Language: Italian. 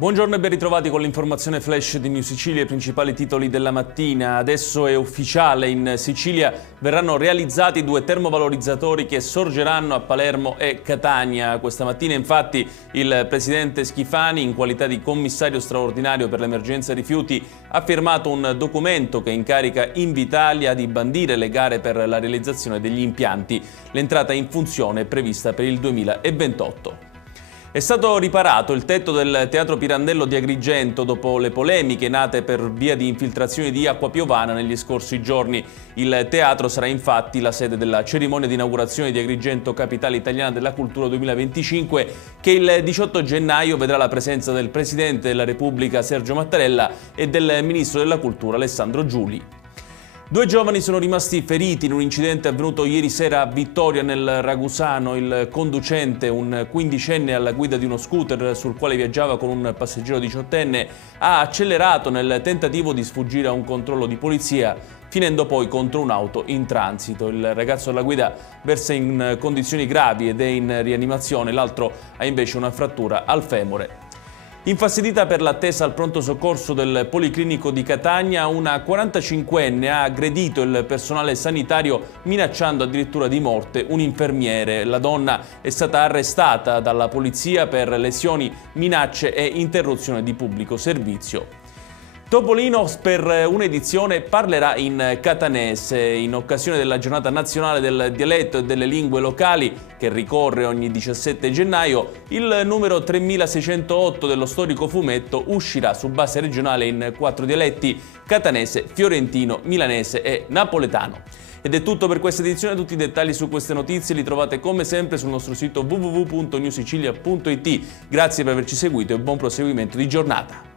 Buongiorno e ben ritrovati con l'informazione flash di New Sicilia, i principali titoli della mattina. Adesso è ufficiale, in Sicilia verranno realizzati 2 termovalorizzatori che sorgeranno a Palermo e Catania. Questa mattina infatti il presidente Schifani, in qualità di commissario straordinario per l'emergenza rifiuti, ha firmato un documento che incarica Invitalia di bandire le gare per la realizzazione degli impianti. L'entrata in funzione è prevista per il 2028. È stato riparato il tetto del Teatro Pirandello di Agrigento dopo le polemiche nate per via di infiltrazioni di acqua piovana negli scorsi giorni. Il teatro sarà infatti la sede della cerimonia di inaugurazione di Agrigento Capitale Italiana della Cultura 2025, che il 18 gennaio vedrà la presenza del Presidente della Repubblica Sergio Mattarella e del Ministro della Cultura Alessandro Giuli. 2 giovani sono rimasti feriti in un incidente avvenuto ieri sera a Vittoria nel Ragusano. Il conducente, un quindicenne alla guida di uno scooter sul quale viaggiava con un passeggero diciottenne, ha accelerato nel tentativo di sfuggire a un controllo di polizia, finendo poi contro un'auto in transito. Il ragazzo alla guida versa in condizioni gravi ed è in rianimazione, l'altro ha invece una frattura al femore. Infastidita per l'attesa al pronto soccorso del Policlinico di Catania, una 45enne ha aggredito il personale sanitario minacciando addirittura di morte un infermiere. La donna è stata arrestata dalla polizia per lesioni, minacce e interruzione di pubblico servizio. Topolino per un'edizione parlerà in catanese in occasione della giornata nazionale del dialetto e delle lingue locali che ricorre ogni 17 gennaio. Il numero 3608 dello storico fumetto uscirà su base regionale in 4 dialetti: catanese, fiorentino, milanese e napoletano. Ed è tutto per questa edizione. Tutti i dettagli su queste notizie li trovate come sempre sul nostro sito www.newsicilia.it. Grazie per averci seguito e buon proseguimento di giornata.